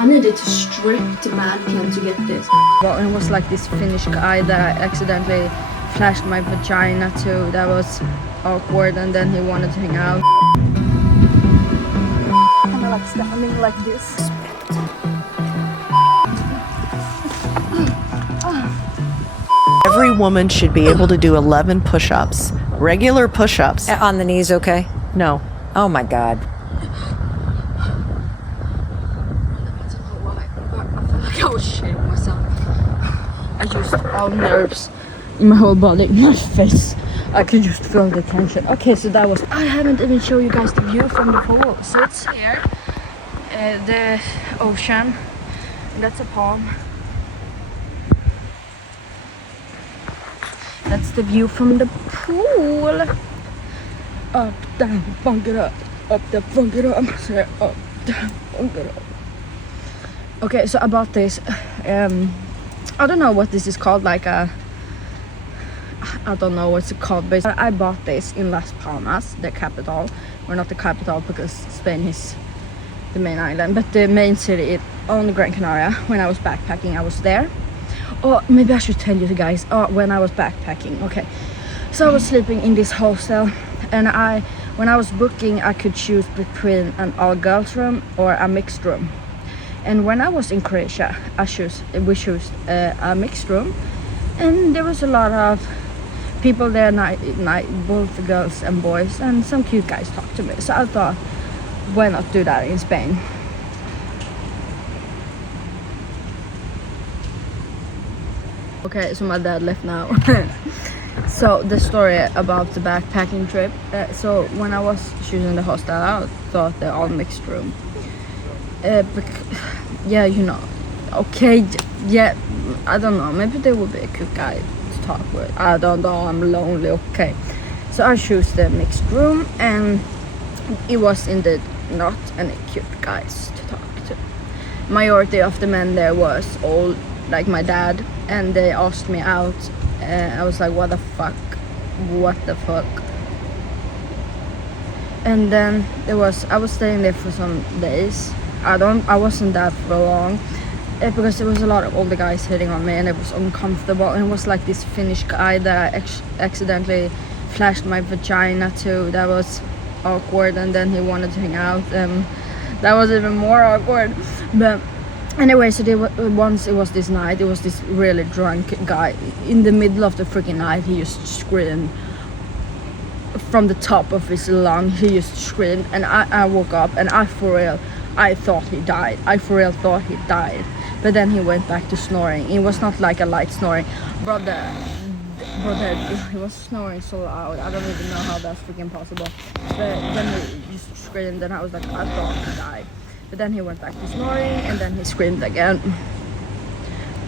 I needed to strip to mannequin to get this. Well, it was like this Finnish guy that I accidentally flashed my vagina to. That was awkward, and then he wanted to hang out. Kind of like standing like this. Every woman should be able to do 11 push-ups. Regular push-ups. On the knees, okay? No. Oh my God. I was shitting myself. I used all nerves in my whole body, my face. I could just feel the tension. Okay, so that was. I haven't even shown you guys the view from the pool. So it's here, the ocean. And that's a palm. That's the view from the pool. Up, down, bunk it up. Up, down, bunk it up. Up, down, bunk it up. Okay, so about this, I don't know what this is called, like I don't know what's it called, but I bought this in Las Palmas, the capital, or not the capital because Spain is the main island, but the main city on Gran Canaria. When I was backpacking, I was there. Oh, maybe I should tell you guys, when I was backpacking, okay. So I was sleeping in this hostel, and when I was booking, I could choose between an all-girls room or a mixed room. And when I was in Croatia, we chose a mixed room, and there was a lot of people there, both girls and boys, and some cute guys talked to me. So I thought, why not do that in Spain? Okay, so my dad left now. So the story about the backpacking trip. So when I was choosing the hostel, I thought they're all mixed room. Yeah, you know, okay, yeah, I don't know, maybe there will be a cute guy to talk with. I don't know, I'm lonely, okay. So I chose the mixed room, and it was indeed not any cute guys to talk to. Majority of the men there was old, like my dad, and they asked me out. I was like, what the fuck? And then I was staying there for some days. I wasn't that for long, because there was a lot of older guys hitting on me, and it was uncomfortable. And it was like this Finnish guy that I accidentally flashed my vagina to. That was awkward, and then he wanted to hang out. That was even more awkward. But anyway, so once it was this night, it was this really drunk guy. In the middle of the freaking night, he just screamed from the top of his lung. He just screamed, and I woke up, and I thought he died. I for real thought he died. But then he went back to snoring. It was not like a light snoring. Brother, he was snoring so loud. I don't even know how that's freaking possible. But then he just screamed, and I was like, I thought he died. But then he went back to snoring, and then he screamed again.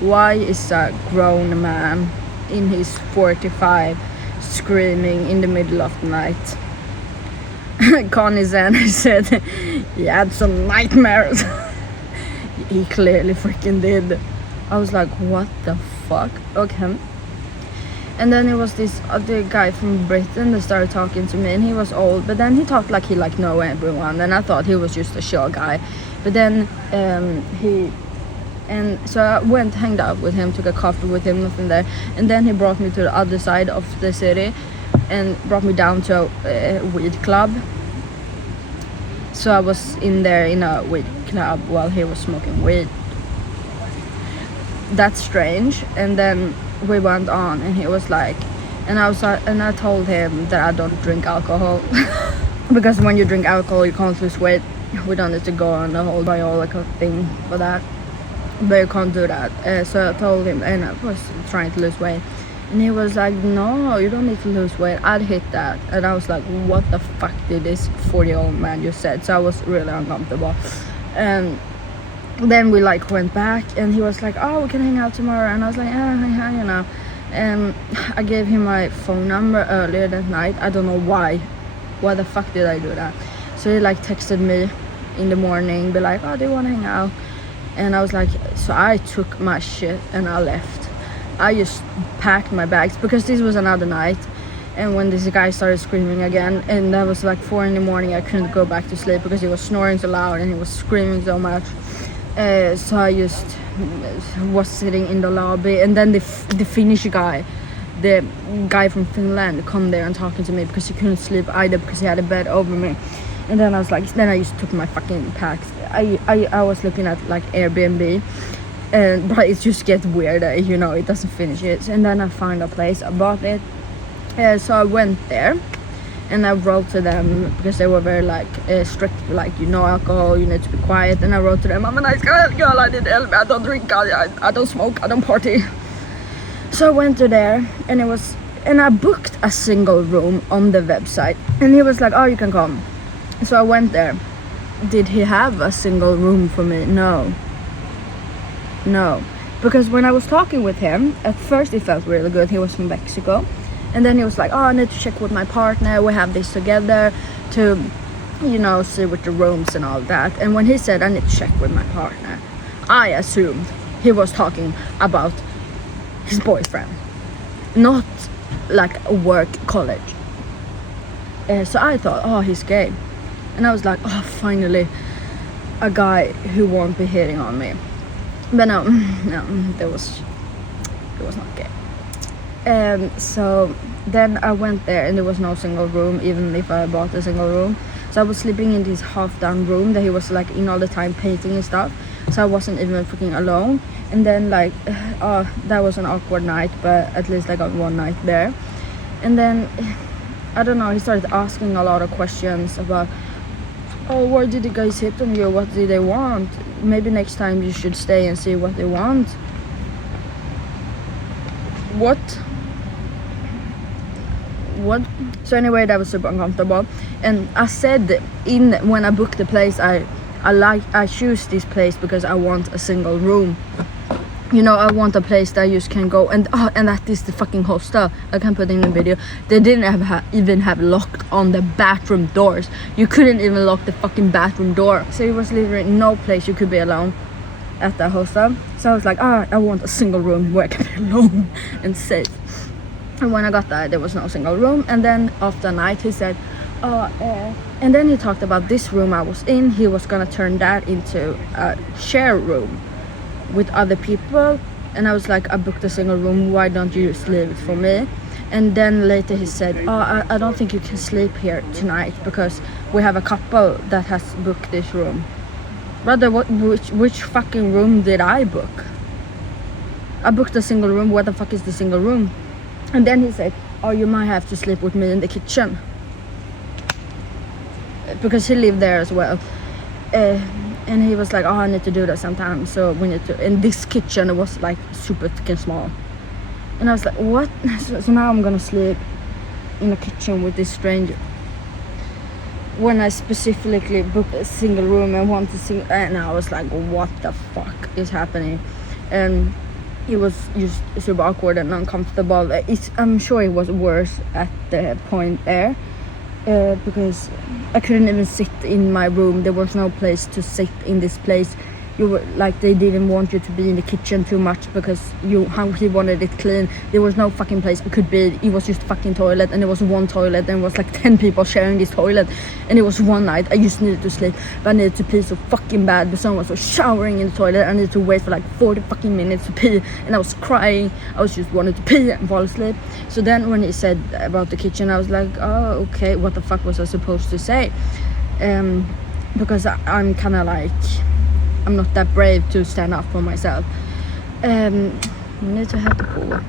Why is a grown man in his 45 screaming in the middle of the night? Connie Zen said he had some nightmares. He clearly freaking did. I was like, what the fuck? Okay. And then it was this other guy from Britain that started talking to me, and he was old, but then he talked like he know everyone, and I thought he was just a chill guy. But then so I went, hanged out with him, took a coffee with him, nothing there, and then he brought me to the other side of the city and brought me down to a weed club. So I was in there in a weed club while he was smoking weed. That's strange. And then we went on, and he was like, and I told him that I don't drink alcohol because when you drink alcohol you can't lose weight. We don't need to go on the whole biological thing for that, but you can't do that. So I told him, and I was trying to lose weight, and he was like, no, you don't need to lose weight, I'd hit that. And I was like, what the fuck did this 40-year-old man just said? So I was really uncomfortable. And then we like went back, and he was like, oh, we can hang out tomorrow. And I was like, yeah, you know. And I gave him my phone number earlier that night. I don't know why the fuck did I do that? So he like texted me in the morning, be like, oh, do you want to hang out? And I was like, so I took my shit and I left. I just packed my bags because this was another night. And when this guy started screaming again, and that was like 4 in the morning, I couldn't go back to sleep because he was snoring so loud and he was screaming so much. So I just was sitting in the lobby, and then the Finnish guy, the guy from Finland, come there and talking to me because he couldn't sleep either because he had a bed over me. And then I was like, then I just took my fucking packs. I was looking at like Airbnb, but it just gets weirder, you know, it doesn't finish it. And then I found a place, I bought it. So I went there and I wrote to them because they were very like strict, like, you know, alcohol, you need to be quiet. And I wrote to them, I'm a nice girl, I need help, I don't drink, I don't smoke, I don't party. So I went to there, and I booked a single room on the website, and he was like, oh, you can come. So I went there. Did he have a single room for me? No, because when I was talking with him, at first it felt really good. He was from Mexico, and then he was like, oh, I need to check with my partner, we have this together to, you know, see with the rooms and all that. And when he said I need to check with my partner, I assumed he was talking about his boyfriend, not like a work college. So I thought, oh, he's gay. And I was like, oh, finally a guy who won't be hitting on me. But no, he was not gay. So then I went there, and there was no single room, even if I bought a single room. So I was sleeping in this half done room that he was like in all the time painting and stuff. So I wasn't even freaking alone. And then like, that was an awkward night, but at least I got one night there. And then, I don't know, he started asking a lot of questions about, oh, why did the guys hit on you? What did they want? Maybe next time you should stay and see what they want. What? So anyway, that was super uncomfortable. And I said when I booked the place, I choose this place because I want a single room. You know, I want a place that you just can go, and that is the fucking hostel. I can put in the video. They didn't even have locked on the bathroom doors. You couldn't even lock the fucking bathroom door. So it was literally no place you could be alone at the hostel. So I was like, I want a single room where I can be alone and safe. And when I got there was no single room. And then after a night, he said, and then he talked about this room I was in. He was gonna turn that into a share room with other people. And I was like, I booked a single room, why don't you just leave it for me? And then later he said, I don't think you can sleep here tonight because we have a couple that has booked this room. Brother, which fucking room did I book? I booked a single room, what the fuck is the single room? And then he said, oh, you might have to sleep with me in the kitchen, because he lived there as well. And he was like, oh, I need to do that sometime, so we need to. In this kitchen, it was like super thick and small. And I was like, what? So now I'm gonna sleep in a kitchen with this stranger, when I specifically booked a single room and wanted to see. And I was like, what the fuck is happening? And it was just super awkward and uncomfortable. I'm sure it was worse at the point there. Because I couldn't even sit in my room. There was no place to sit in this place. You were like, they didn't want you to be in the kitchen too much because he wanted it clean. There was no fucking place it could be. It was just fucking toilet, and there was one toilet, and it was like 10 people sharing this toilet. And it was one night I just needed to sleep, but I needed to pee so fucking bad. But someone was showering in the toilet. I needed to wait for like 40 fucking minutes to pee, and I was crying. I was just wanted to pee and fall asleep. So then when he said about the kitchen, I was like, oh, okay, what the fuck was I supposed to say? Because I'm kind of like, I'm not that brave to stand up for myself. I need to have the pool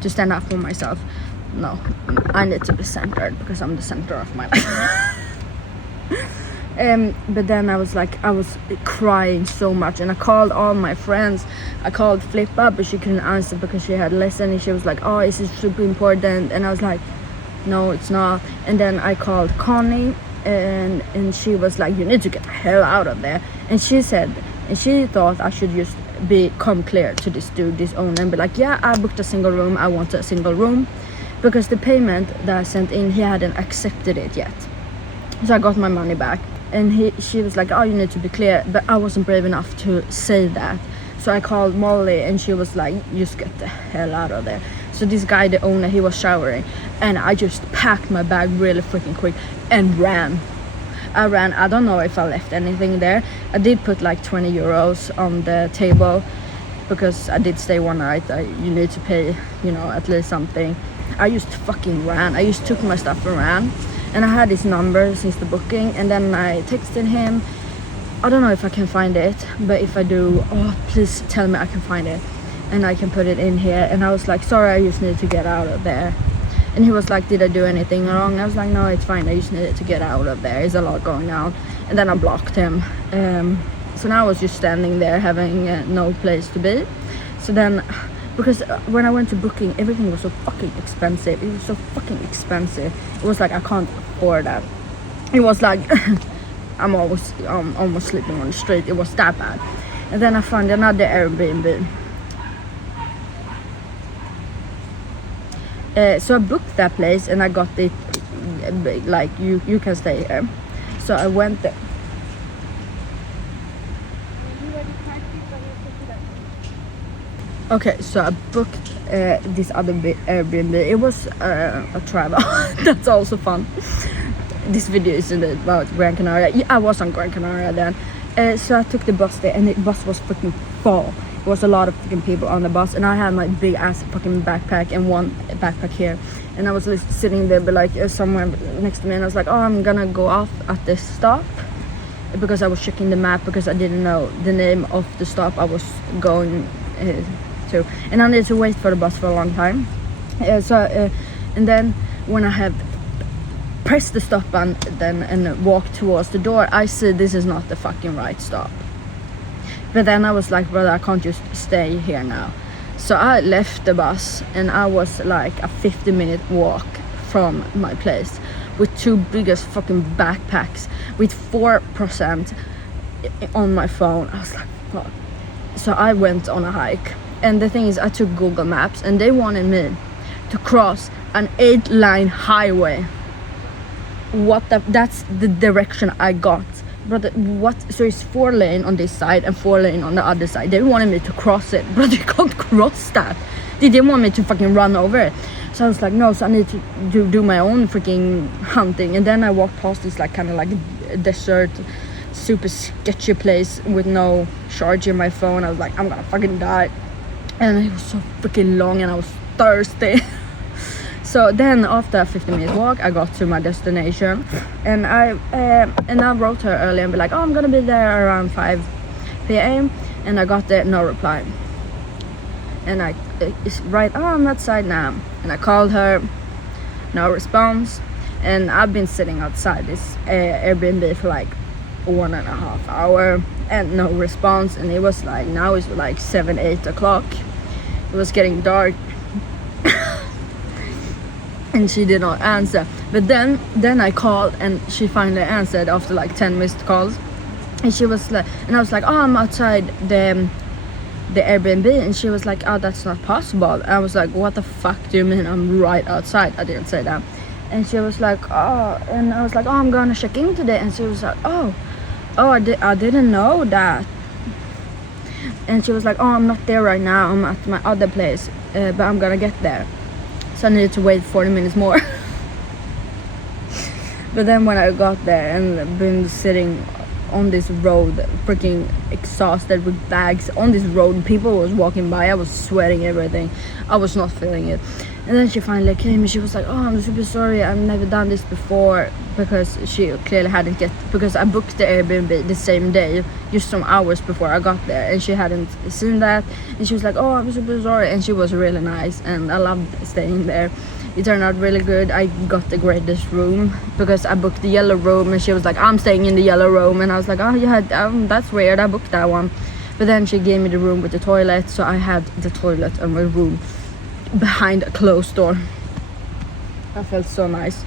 to stand up for myself. No, I need to be centered because I'm the center of my life. But then I was crying so much, and I called all my friends. I called Flippa, but she couldn't answer because she had lesson, and she was like, oh, is it super important? And I was like, no, it's not. And then I called Connie, and she was like, you need to get the hell out of there. And she said, and she thought I should just come clear to this dude, this owner, and be like, yeah, I booked a single room, I want a single room, because the payment that I sent in, he hadn't accepted it yet. So I got my money back, and she was like, oh, you need to be clear, but I wasn't brave enough to say that. So I called Molly, and she was like, just get the hell out of there. So this guy, the owner, he was showering, and I just packed my bag really freaking quick and ran. I ran. I don't know if I left anything there. I did put like 20 euros on the table because I did stay one night. You need to pay, you know, at least something. I just fucking ran. I just took my stuff and ran. And I had his number since the booking, and then I texted him. I don't know if I can find it, but if I do, oh, please tell me I can find it and I can put it in here. And I was like, sorry, I just need to get out of there. And he was like, did I do anything wrong? I was like, no, it's fine, I just needed to get out of there, there's a lot going on. And then I blocked him. So now I was just standing there having no place to be. So then, because when I went to booking, everything was so fucking expensive. It was so fucking expensive. It was like, I can't afford that. It was like, I'm almost sleeping on the street. It was that bad. And then I found another Airbnb. So I booked that place and I got it, like, you can stay here. So I went there. Okay, so I booked this other Airbnb. It was a travel. That's also fun. This video isn't about Gran Canaria. Yeah, I was on Gran Canaria then. So I took the bus there, and the bus was freaking full. There was a lot of fucking people on the bus, and I had my big ass fucking backpack and one backpack here. And I was just sitting there, but like somewhere next to me, and I was like, oh, I'm gonna go off at this stop. Because I was checking the map, because I didn't know the name of the stop I was going to, and I needed to wait for the bus for a long time. And then when I have pressed the stop button and walked towards the door, I said this is not the fucking right stop. But then I was like, brother, I can't just stay here now. So I left the bus, and I was like a 50-minute walk from my place with two biggest fucking backpacks with 4% on my phone. I was like, fuck. So I went on a hike, and the thing is, I took Google Maps, and they wanted me to cross an 8-line highway. That's the direction I got. But what? So it's 4-lane on this side and 4-lane on the other side. They wanted me to cross it, but you can't cross that. They didn't want me to fucking run over it. So I was like, no, so I need to do my own freaking hunting. And then I walked past this like kind of like desert, super sketchy place with no charge in my phone. I was like, I'm gonna fucking die. And it was so freaking long, and I was thirsty. So then after a 50-minute walk, I got to my destination, and I wrote her early and be like, oh, I'm gonna be there around 5 p.m. And I got there, no reply. And it's right on that side now. And I called her, no response. And I've been sitting outside this Airbnb for like 1.5 hours and no response. And it was like, now it's like 7-8 o'clock. It was getting dark. And she did not answer. But then I called, and she finally answered after like 10 missed calls. And she was like, and I was like, oh, I'm outside the Airbnb. And she was like, oh, that's not possible. I was like, what the fuck do you mean I'm right outside? I didn't say that. And she was like, oh, and I was like, oh, I'm gonna check in today. And she was like, oh, I didn't know that. And she was like, oh, I'm not there right now, I'm at my other place, but I'm gonna get there. So I needed to wait 40 minutes more. But then when I got there and been sitting on this road, freaking exhausted with bags on this road, people was walking by, I was sweating everything, I was not feeling it. And then she finally came, and she was like, oh, I'm super sorry, I've never done this before, because she clearly hadn't because I booked the Airbnb the same day, just some hours before I got there, and she hadn't seen that. And she was like, oh, I'm super sorry. And she was really nice, and I loved staying there. It turned out really good. I got the greatest room because I booked the yellow room, and she was like, I'm staying in the yellow room. And I was like, oh yeah, that's weird, I booked that one. But then she gave me the room with the toilet, so I had the toilet in my room behind a closed door. I felt so nice.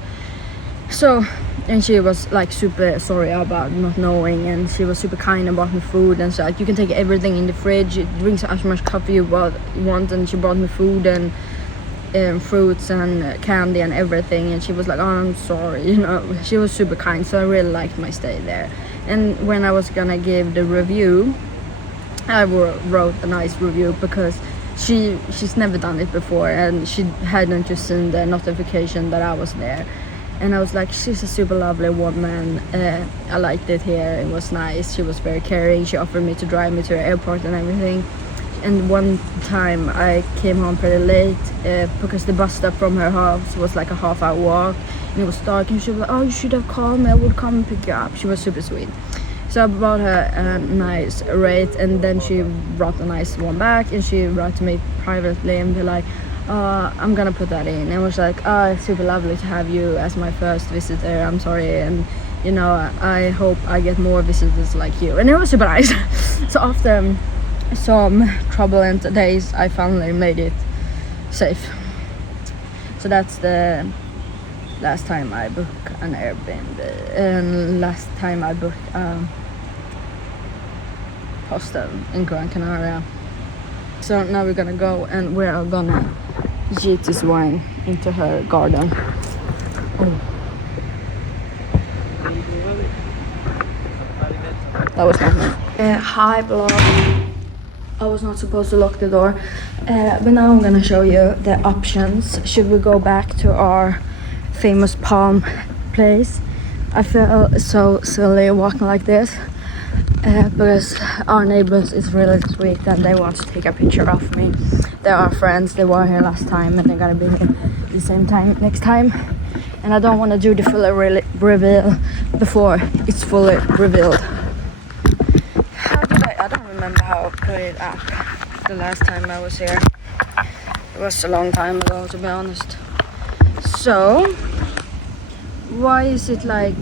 So, and she was like super sorry about not knowing, and she was super kind and bought me food, and so like, you can take everything in the fridge, drink as much coffee you want. And she brought me food and fruits and candy and everything. And she was like, oh, I'm sorry, you know. She was super kind, so I really liked my stay there. And when I was gonna give the review, I wrote a nice review, because she's never done it before, and she hadn't just seen the notification that I was there. and I was like, she's a super lovely woman. I liked it here. It was nice. She was very caring. She offered me to drive me to the airport and everything. And one time I came home pretty late because the bus stop from her house was like a half-hour walk, and it was dark, and she was like, oh, you should have called me, I would come and pick you up. She was super sweet. So I bought her a nice rate, and then she brought a nice one back, and she wrote to me privately and be like, I'm gonna put that in. And I was like, oh, it's super lovely to have you as my first visitor. I'm sorry, and you know, I hope I get more visitors like you. And it was super nice. So after some turbulent days, I finally made it safe. So that's the last time I booked an Airbnb, and last time I booked a hostel in Gran Canaria. So now we're gonna go, and we're gonna jeet this wine into her garden. Oh. That was not me. Hi vlog. I was not supposed to lock the door, but now I'm gonna show you the options. Should we go back to our famous palm place? I feel so silly walking like this because our neighbors is really sweet and they want to take a picture of me. They are friends, they were here last time and they're gonna be here the same time next time. And I don't want to do the full reveal before it's fully revealed. I don't remember how I put it up the last time I was here. It was a long time ago, to be honest. So, why is it like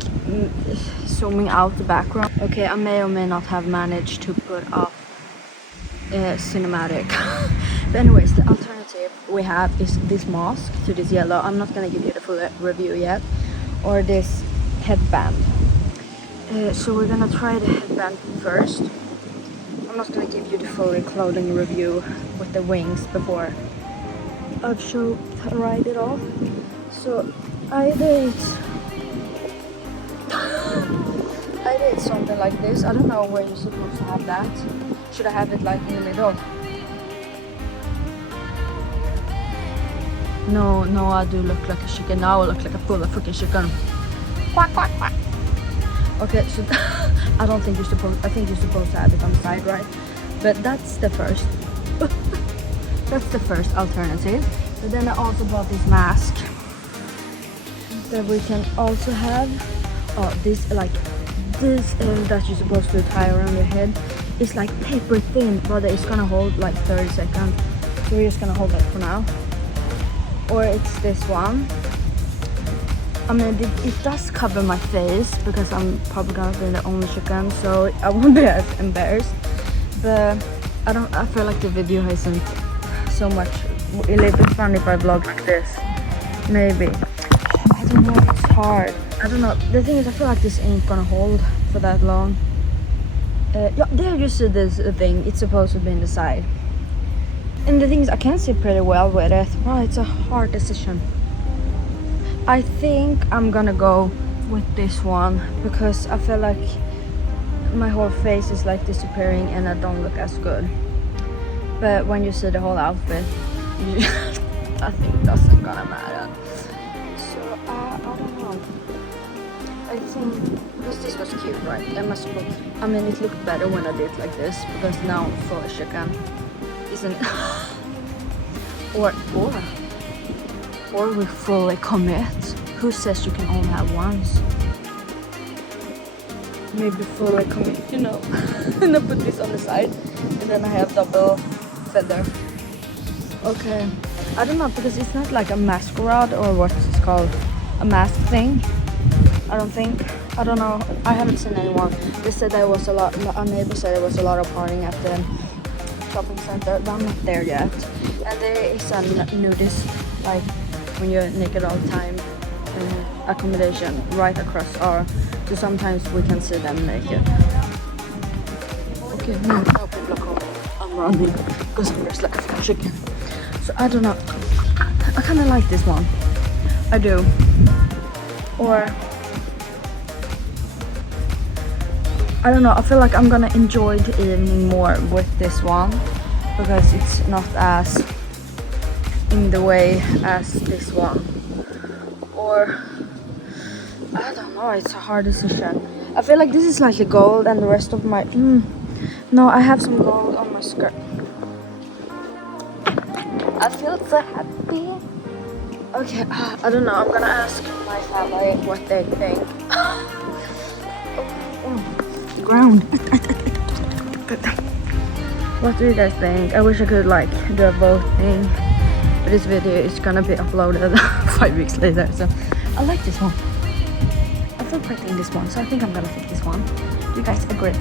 zooming out the background? Okay, I may or may not have managed to put up cinematic. But anyways, the alternative we have is this mask to this yellow. I'm not gonna give you the full review yet. Or this headband. So we're gonna try the headband first. I'm not gonna give you the full clothing review with the wings before I've tried it off. So either it's something like this. I don't know where you're supposed to have that. Should I have it like in the middle? No, I do look like a chicken. Now I look like a full freaking chicken. Quack, quack, quack. Okay, so I don't think you're supposed. I think you're supposed to have it on the side, right? But that's the first. That's the first alternative. But then I also bought this mask that we can also have. Oh, this like this that you're supposed to tie around your head. It's like paper thin, but it's gonna hold like 30 seconds. So we're just gonna hold that for now. Or it's this one. I mean, it does cover my face because I'm probably gonna be the only chicken, so I won't be as embarrassed. But I feel like the video isn't so much. It'll be fun if I vlog like this. Maybe. I don't know, it's hard. I don't know. The thing is, I feel like this ain't gonna hold for that long. Yeah, there you see this thing. It's supposed to be in the side. And the thing is, I can see pretty well with it. Well, it's a hard decision. I think I'm gonna go with this one because I feel like my whole face is like disappearing and I don't look as good. But when you see the whole outfit, I think it doesn't gonna matter. So I don't know. I think because this was cute, right? I mean, it looked better when I did it like this because now I'm full of chicken, isn't it? Or we fully commit. Who says you can only have once? Maybe fully commit, you know. And I put this on the side, and then I have double feather. Okay, I don't know because it's not like a masquerade or what it's called, a mask thing. I don't think. I don't know. I haven't seen anyone. They said there was a lot. Our neighbor said there was a lot of partying at the shopping center, but I'm not there yet. And there is a nudist, like when you're naked all the time, accommodation right across our. So sometimes we can see them naked. Okay, now people are coming. I'm running because I'm just like a chicken. So I don't know. I kind of like this one. I do. Or I don't know. I feel like I'm gonna enjoy the evening more with this one because it's not as in the way as this one. Or I don't know, it's a hard decision. I feel like this is slightly gold and the rest of my... No, I have some gold on my skirt. I feel so happy. Okay, I don't know. I'm gonna ask my family what they think. The ground. What do you guys think? I wish I could like do a voting. But this video is gonna be uploaded 5 weeks later. So I like this one. I feel pretty in this one, so I think I'm gonna pick this one. Do you guys agree?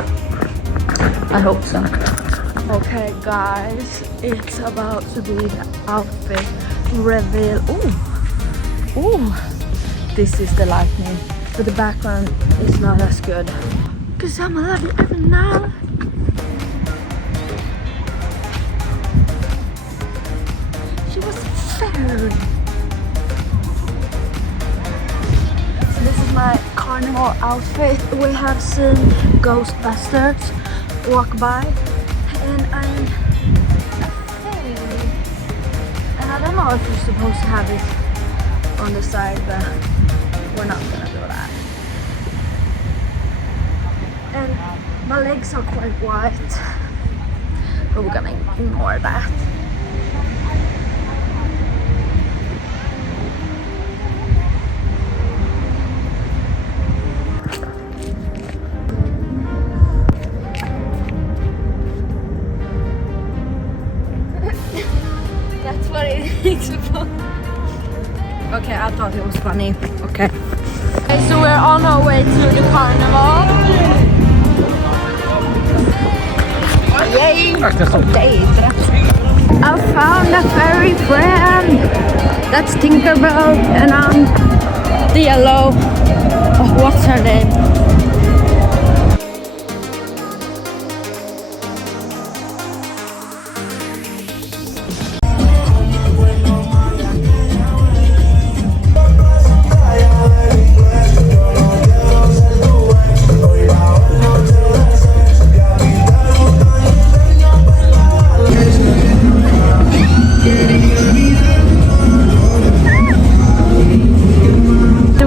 I hope so. Okay guys, it's about to be the outfit reveal. Ooh, this is the lightning, but the background is not as good. Cause I'm a love you every night. She was fairy. So this is my carnival outfit. We have seen Ghostbusters walk by. And I'm a fairy. And I don't know if you're supposed to have it on the side, but we're not gonna do that. And my legs are quite white, but we're gonna ignore that. That's what it is. Okay, I thought it was funny. Okay. So we're on our way to the carnival. Yay! I found a fairy friend. That's Tinkerbell, and I'm the yellow. Oh, what's her name?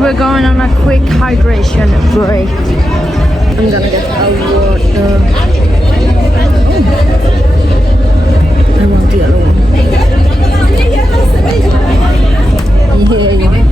We're going on a quick hydration break. I'm gonna get a water. I want the other one. Yeah.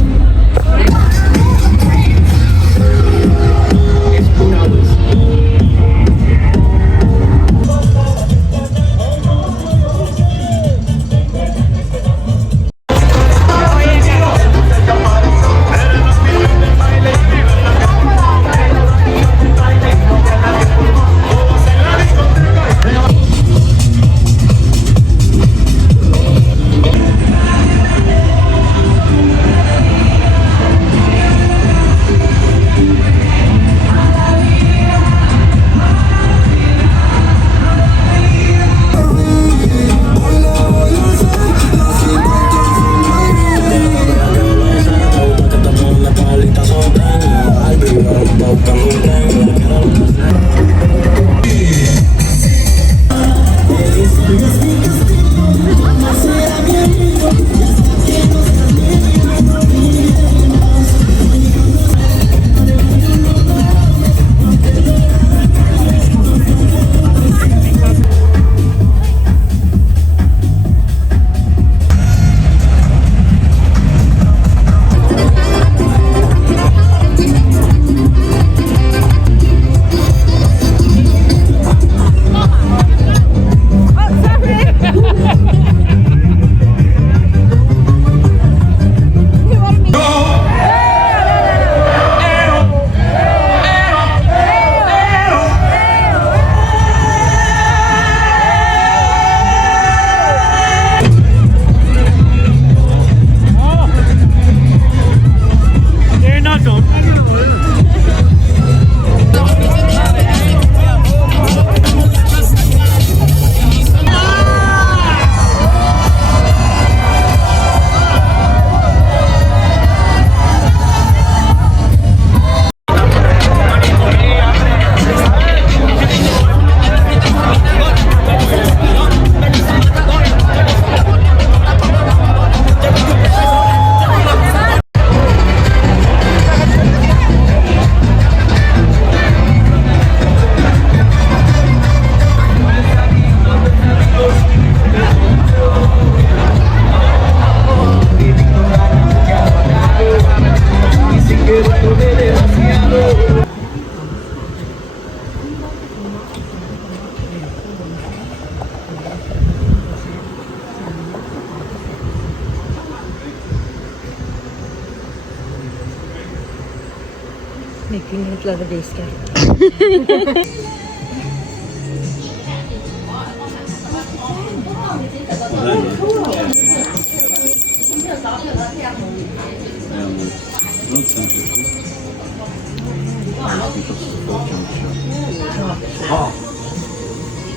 pekfingernet viska.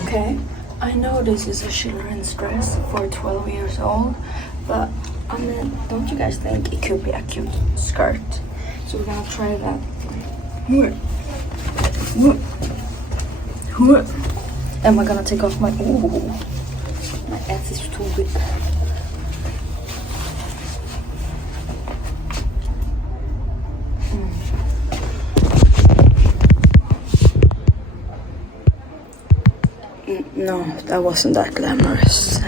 Okay, I know this is a children's dress for 12 years old, but I mean, don't you guys think it could be a cute skirt? So we're gonna try that. And we're gonna take off my my ass is too big. No, that wasn't that glamorous.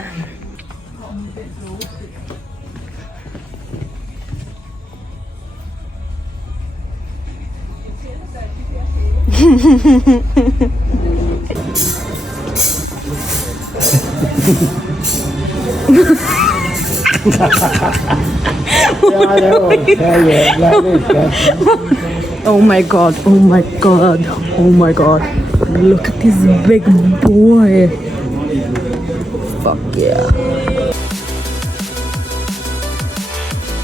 Oh my god, oh my god, oh my god. Look at this big boy. Fuck yeah.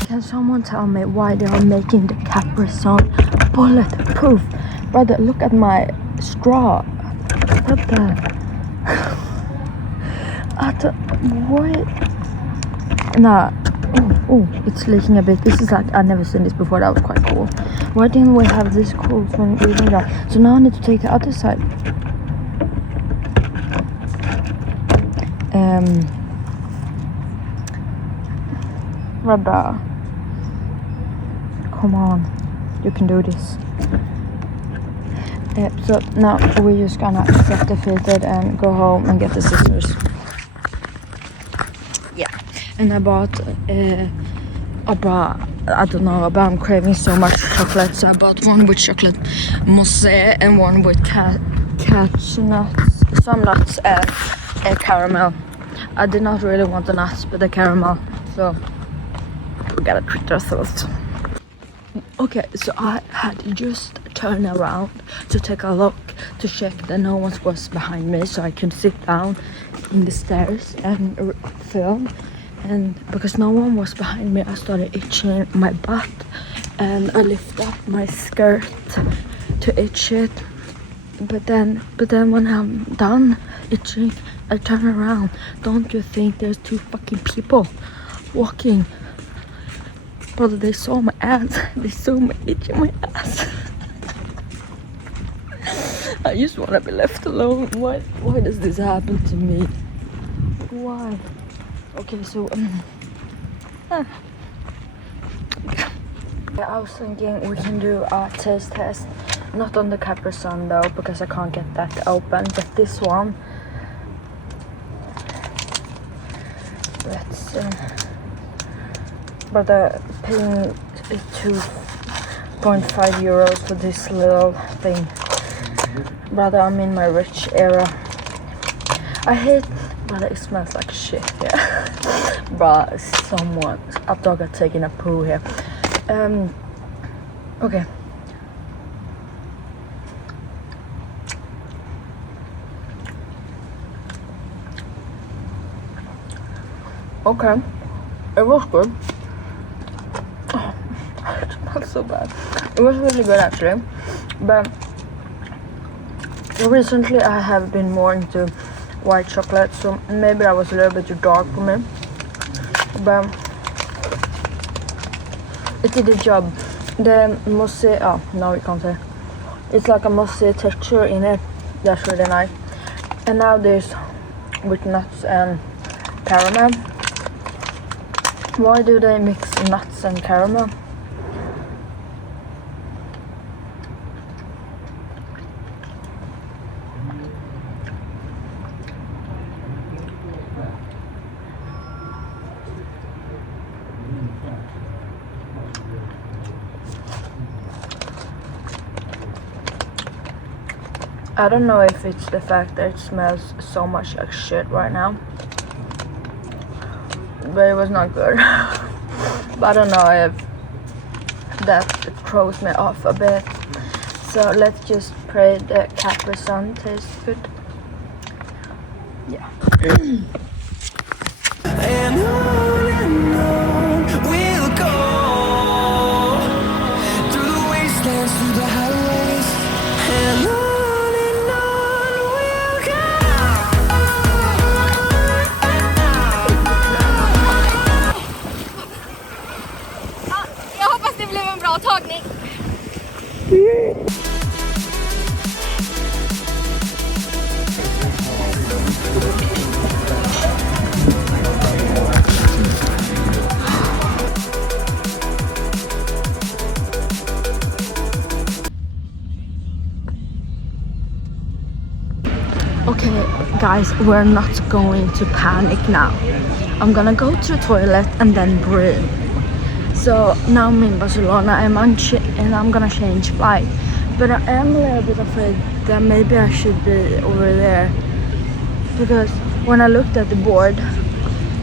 Can someone tell me why they are making the Capri Sun bulletproof? Brother, look at my straw. What the? What? Nah. Oh, it's leaking a bit. This is like, I've never seen this before. That was quite cool. Why didn't we have this cool when we did that? So now I need to take the other side. Brother. Come on. You can do this. So now we're just gonna set the filter and go home and get the scissors. Yeah, and I bought I don't know, but I'm craving so much chocolate, so I bought one with chocolate mousse and one with cashew nuts, some nuts and a caramel. I did not really want the nuts, but the caramel, so we gotta treat ourselves. Okay, so I had just turned around to take a look to check that no one was behind me, so I can sit down in the stairs and film. And because no one was behind me, I started itching my butt, and I lifted up my skirt to itch it. But then when I'm done itching, I turn around. Don't you think there's two fucking people walking? Brother, they saw my ass. They saw me itching my ass. I just want to be left alone. Why does this happen to me? Why? Okay, so I was thinking we can do a taste test. Not on the Capri Sun though, because I can't get that open. But this one. Let's see. But paying 2.5 euros for this little thing. Brother, I'm in my rich era. I hate, brother, it smells like shit here. Bruh, a dog had taken a poo here. Okay. Okay, it was good. Oh, it smells so bad. It was really good actually, but recently I have been more into white chocolate, so maybe that was a little bit too dark for me, but it did the job. The mousse, oh no, you can't say. It's like a mousse texture in it. That's really nice. And now this with nuts and caramel. Why do they mix nuts and caramel? I don't know if it's the fact that it smells so much like shit right now, but it was not good. But I don't know if that throws me off a bit. So let's just pray the Capri Sun tastes good. Yeah. And on we'll go through the wastelands, through the highways, and on we'll go. Jag hoppas det blev en bra tagning. Okay, guys, we're not going to panic now. I'm gonna go to the toilet and then breathe. So now I'm in Barcelona and I'm gonna change flight. But I am a little bit afraid that maybe I should be over there. Because when I looked at the board,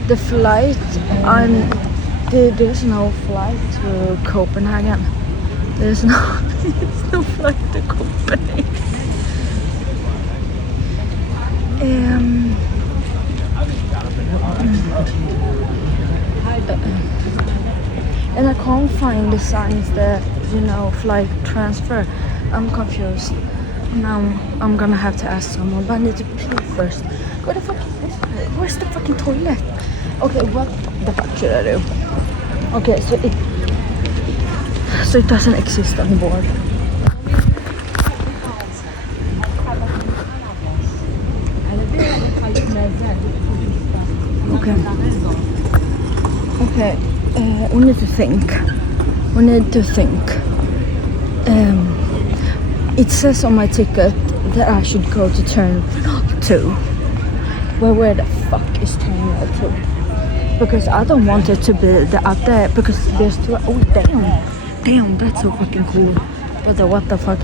the flight, there's no flight to Copenhagen. There's no flight to Copenhagen. And I can't find the signs that, flight transfer. I'm confused. Now I'm gonna have to ask someone, but I need to pee first. Where's the fucking toilet? Okay, what the fuck should I do? Okay, so it doesn't exist on board. Okay. We need to think. It says on my ticket that I should go to Terminal 2. Well, where the fuck is Terminal 2? Because I don't want it to be the other, because there's two. Oh damn, that's so fucking cool. But what the fuck?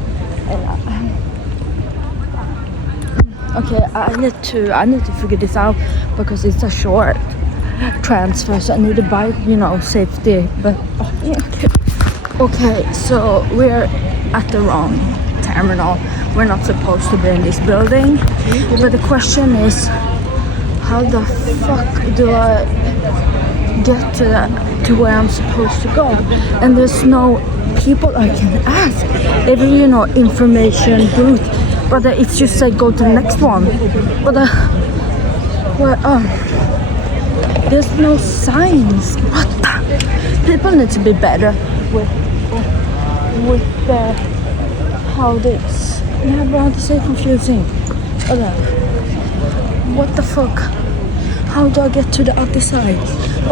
Okay, I need to figure this out because it's a short transfer, so I need to buy, safety. But okay, so we're at the wrong terminal. We're not supposed to be in this building. But the question is, how the fuck do I get to where I'm supposed to go? And there's no people I can ask. Every information booth, but it's just say go to the next one. But there's no signs. What the? People need to be better with how this. Yeah, bro, this is confusing. What the fuck? How do I get to the other side?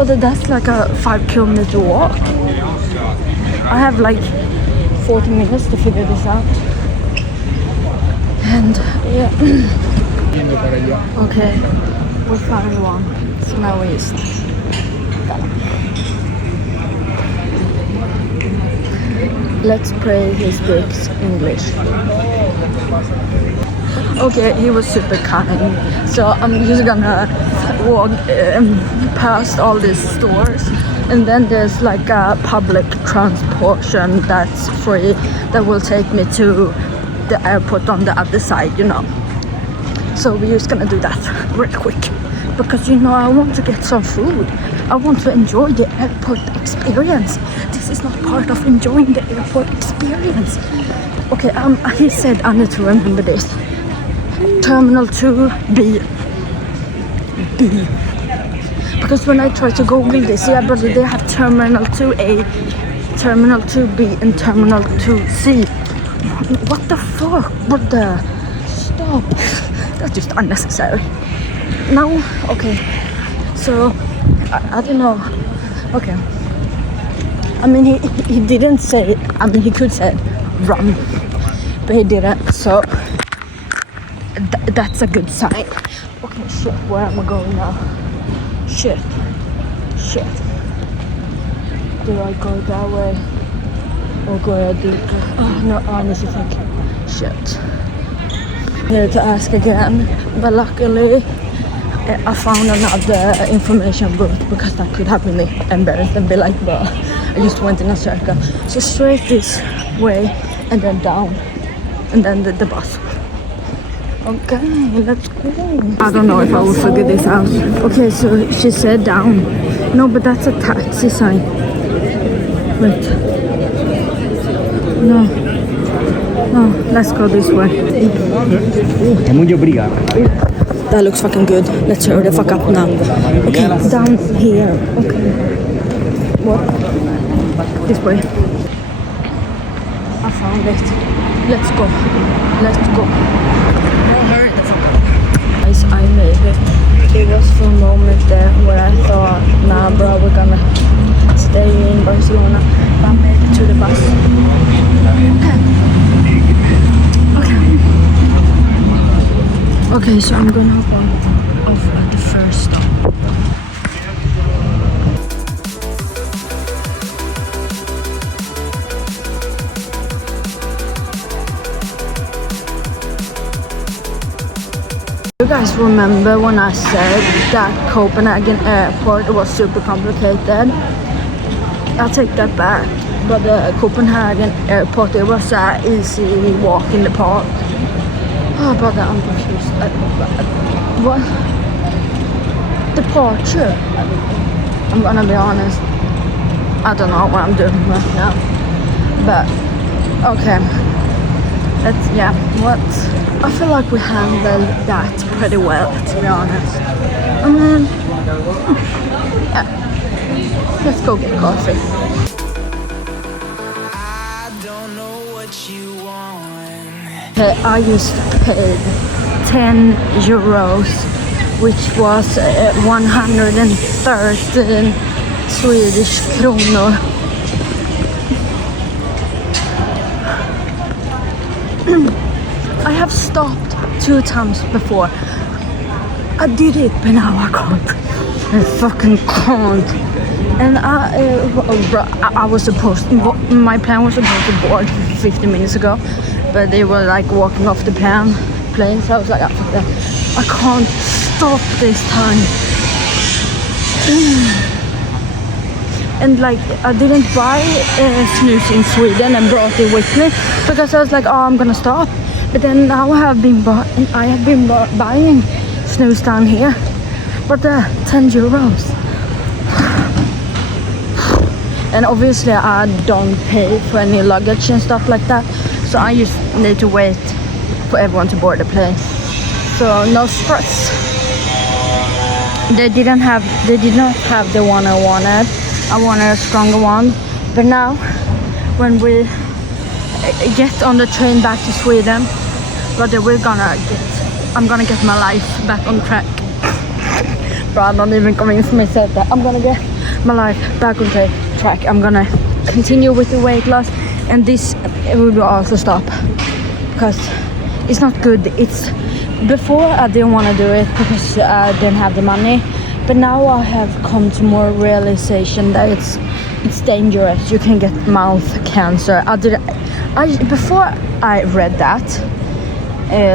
That's like a 5-kilometer walk. I have like 40 minutes to figure this out. And yeah. Okay, we found one. So now we just let's pray he speaks English. Okay, he was super kind. So I'm just gonna walk past all these stores, and then there's like a public transportation that's free that will take me to the airport on the other side, So we're just gonna do that real quick. Because I want to get some food. I want to enjoy the airport experience. This is not part of enjoying the airport experience. Okay, he said I need to remember this. Terminal 2B. Because when I try to Google this, but they have Terminal 2A, Terminal 2B, and Terminal 2C. What the fuck? Stop. That's just unnecessary. Now, okay, so I don't know. Okay, I mean he didn't say. I mean he could say run, but he didn't. So that's a good sign. Okay, shit. Where am I going now? Shit. Do I go that way or go Oh no, I need to think. Shit. I need to ask again, but luckily I found another information booth because that could have been embarrassed and be like, but I just went in a circle. So straight this way and then down. and then the bus. Okay, let's go. I don't know if I will figure this out. Okay, so she said down. No, but that's a taxi sign. Wait. No. No, let's go this way. That looks fucking good. Let's hurry the fuck up now. Okay, down here. Okay. What? This way. I found it. Let's go. Let's go. Now hurry the fuck up. Guys, I made it. It was for a moment there where I thought, nah bro, we're gonna stay in Barcelona. But I made it to the bus. Okay, so I'm gonna hop on off at the first stop. You guys remember when I said that Copenhagen airport was super complicated? I'll take that back. But the Copenhagen airport, it was an easy walk in the park. Oh, brother, I'm confused. What? Departure? I'm gonna be honest. I don't know what I'm doing right now. But, okay. Yeah, what? I feel like we handled that pretty well, to be honest. I mean, yeah. Let's go get coffee. I just paid 10 euros, which was 113 Swedish kronor. I have stopped 2 times before. I did it, but now I can't. I fucking can't. And I was supposed, my plan was supposed to board 15 minutes ago, but they were like walking off the plane, so I was like, I can't stop this time. And like, I didn't buy snus in Sweden and brought it with me because I was like, oh, I'm gonna stop. But then now I have been buying snus down here, but 10 euros. And obviously I don't pay for any luggage and stuff like that, so I just need to wait for everyone to board the plane. So no stress. They did not have the one I wanted. I wanted a stronger one, but now when we get on the train back to Sweden, but I'm gonna get my life back on track. Bro, I don't even convince myself that I'm gonna get my life back on track. I'm gonna continue with the weight loss, and this will also stop because it's not good. It's before I didn't want to do it because I didn't have the money, but now I have come to more realization that it's dangerous. You can get mouth cancer. Before I read that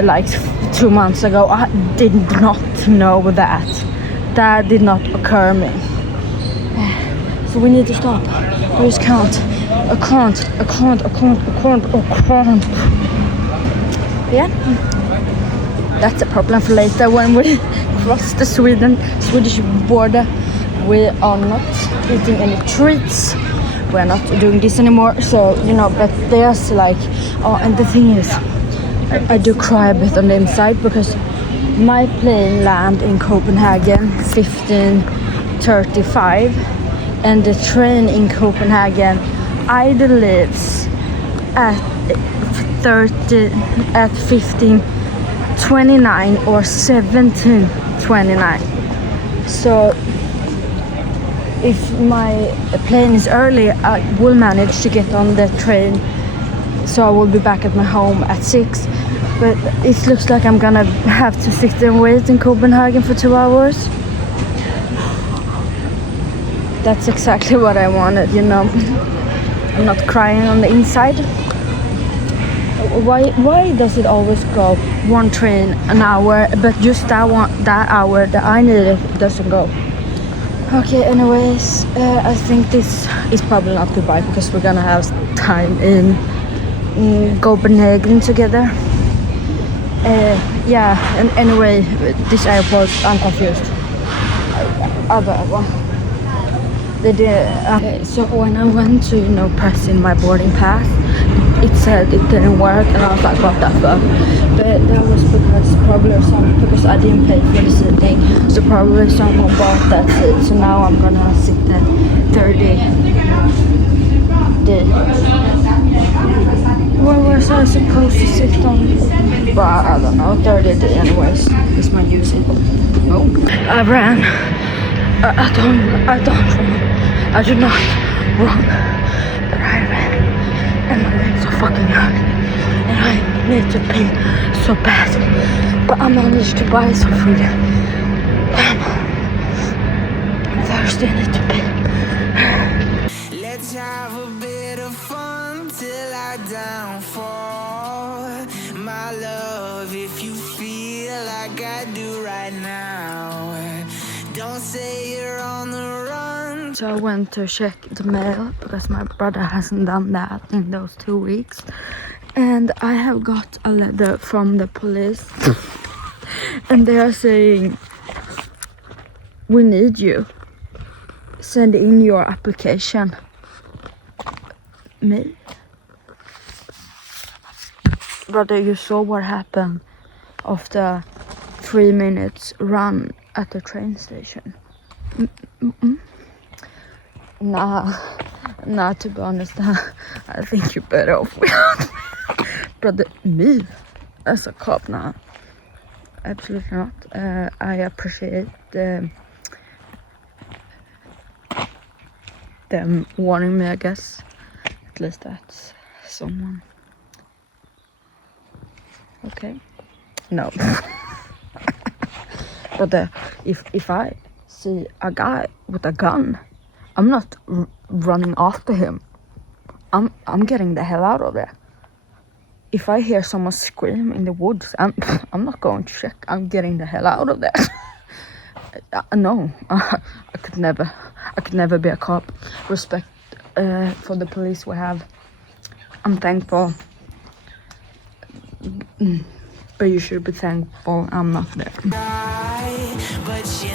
like 2 months ago, I did not know that did not occur me. So we need to stop. I just can't. I can't. Yeah, that's a problem for later when we cross the Swedish border. We are not eating any treats. We're not doing this anymore. So, you know, but there's like, oh, and the thing is, I do cry a bit on the inside because my plane land in Copenhagen 15:35, and the train in Copenhagen either leaves at 15:29 or 17:29. So if my plane is early, I will manage to get on the train, so I will be back at my home at 6. But it looks like I'm gonna have to sit there and wait in Copenhagen for 2 hours. That's exactly what I wanted, you know. I'm not crying on the inside. Why does it always go one train an hour, but just that hour that I needed doesn't go? Okay, anyways, I think this is probably not goodbye because we're gonna have time in Copenhagen together. Yeah, and anyway, this airport, I'm confused. Other one. They did. Okay, so when I went to, press in my boarding pass, it said it didn't work, and I was like, what the fuck? But that was because I didn't pay for the seating, so probably someone bought that seat. So now I'm gonna sit there 30 days. Where was I supposed to sit on? Well, I don't know, 30 days anyways. Is my using. Oh, I ran. I don't run. I do not run. But I ran. And my legs are fucking hurt. And I need to pee so bad. But I managed to buy some food. Damn. I'm thirsty, I need to pee. Let's have a bit of fun till I downfall. My love, if you feel like I do right now, don't say you're on the run. So I went to check the mail because my brother hasn't done that in those 2 weeks. And I have got a letter from the police. And they are saying, we need you. Send in your application. Me? Brother, you saw what happened after 3 minutes run at the train station. Nah, to be honest, I think you're better off without me. Brother, me as a cop now? Absolutely not. I appreciate them warning me, I guess. At least that's someone. Okay. No. But if I see a guy with a gun, I'm not running after him. I'm getting the hell out of there. If I hear someone scream in the woods, I'm not going to check. I'm getting the hell out of there. No, I could never be a cop. Respect for the police we have. I'm thankful. But you should be thankful I'm not there. But you